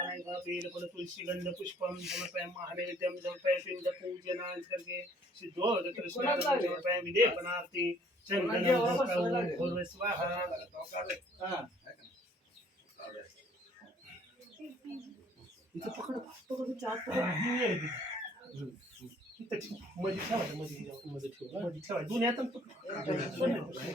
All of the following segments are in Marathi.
करायचा बेलफल तुळशीगंध पुष्पम समर्पय महानैवेद्यम समर्पय पिंड पूजनां करके सिद्धो कृष्ण समर्पय विदेपनार्ति चंदन भूर्व स्वाहा इथं पकड पकड इथं आत पकड ही आहे ती. इथं ठेव. मध्ये ठेवायचं मध्ये ह्याच्यावर. मध्ये ठेव मध्ये ठेवायचं दोन्ही हातानं पकड सोड नाही.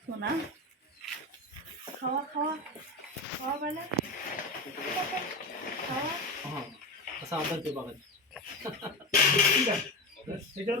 সোনা খাওয়া খাওয়া খাওয়া বেলা খাওয়া हाँ असा अंदाज दे बघा ठीक आहे त्याच्यावर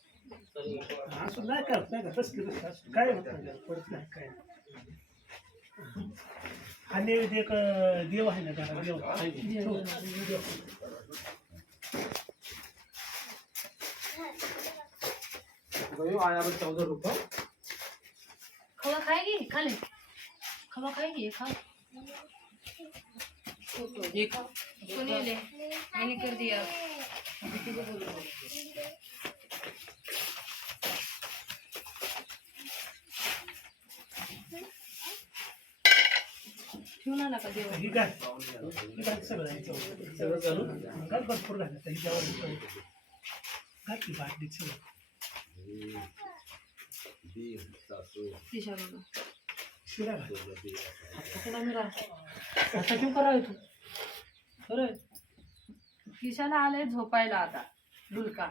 असं नाही करत नाही का तसं कसं असं काय होत नाही त्याला, नाही काय हा नैवेद्य एक अं, देव आहे ना घरात देव हो, देव. आया चौदा रुपये खावा खाएगी खा ले खावा खाएगी खा एक सुनील मैंने कर दिया ठेवू ना नका देवा ही ही काय सगळं आहे. सगळं घालून भरपूर घालायचं काय ती बाटली सगळं दिशा बघा शिरा घाल. पकडा मेरा आता क्यों करा तू अरे दिशाला आलंय झोपायला आता. डुलका.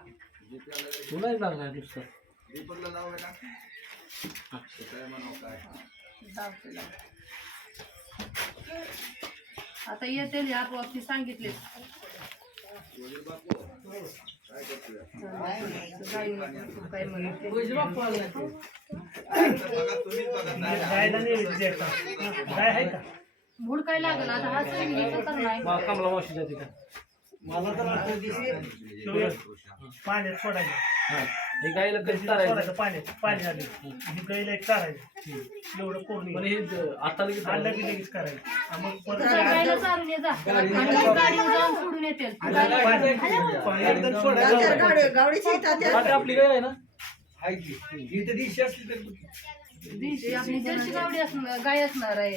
तुला एक लागला नुसतं. आता बाबतीत सांगितले काय म्हणते गायला नाही द्यायचा गाय आहे का भूड काय लागल? आता हा सण हे तर नाही. मला तर पाण्यात सोडायचं. हे. गायला कधी सोडायचं पाण्यात पाणी आले ही गायला एक चारायचं. एवढं कोरणी पण हे आता लगेच आणलं की लगेच करायचं. मग परत गायला चालून ये जा. गाडीवर जाऊन सोडून येतील. पाणी एकदम सोडायचं आता. आपली गाय आहे ना? दिवशी आपली जर्सी गावडी असणार गाय असणार आहे.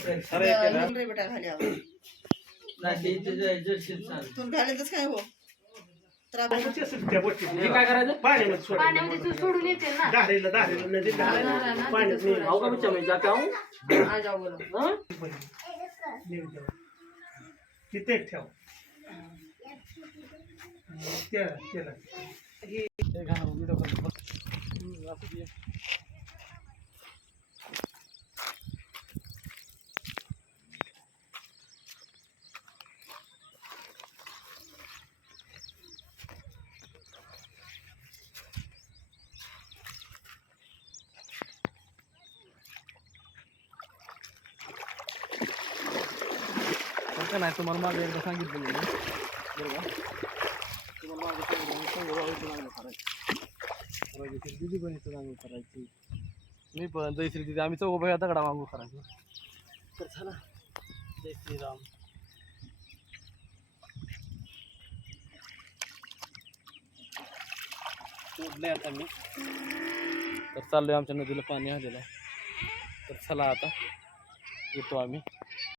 त्या बोटीत. हे काय करायचं? पाण्यामध्ये सोडायचं. पाण्यामध्ये तू सोडून येतील ना. धारेला धारेला नदीत धारेला. पाण्यात नाही. आओ का बच्चा मैं जाके आऊँ आ जाओ बोलो हाँ? नेऊन तिथे ठेव. त्याला त्याला. हे घाला व्हिडिओ करतो बस का नाही? तुम्हाला मागे एकदा सांगितलं मी. बरोबर? तुम्हाला मागे सांगितलं मी वाळूचं चांगलं करायचं. राजेश्री दिदी चांगलं करायची. मी पण जयश्री दिदी आम्ही चौघ बघा दगडा मागू करायचो. तर झाला जय श्रीराम. सोडलंय आता मी. तर चाललोय आमच्या नदीला पाणी आलेलं आहे. तर चला आता. येतो आम्ही.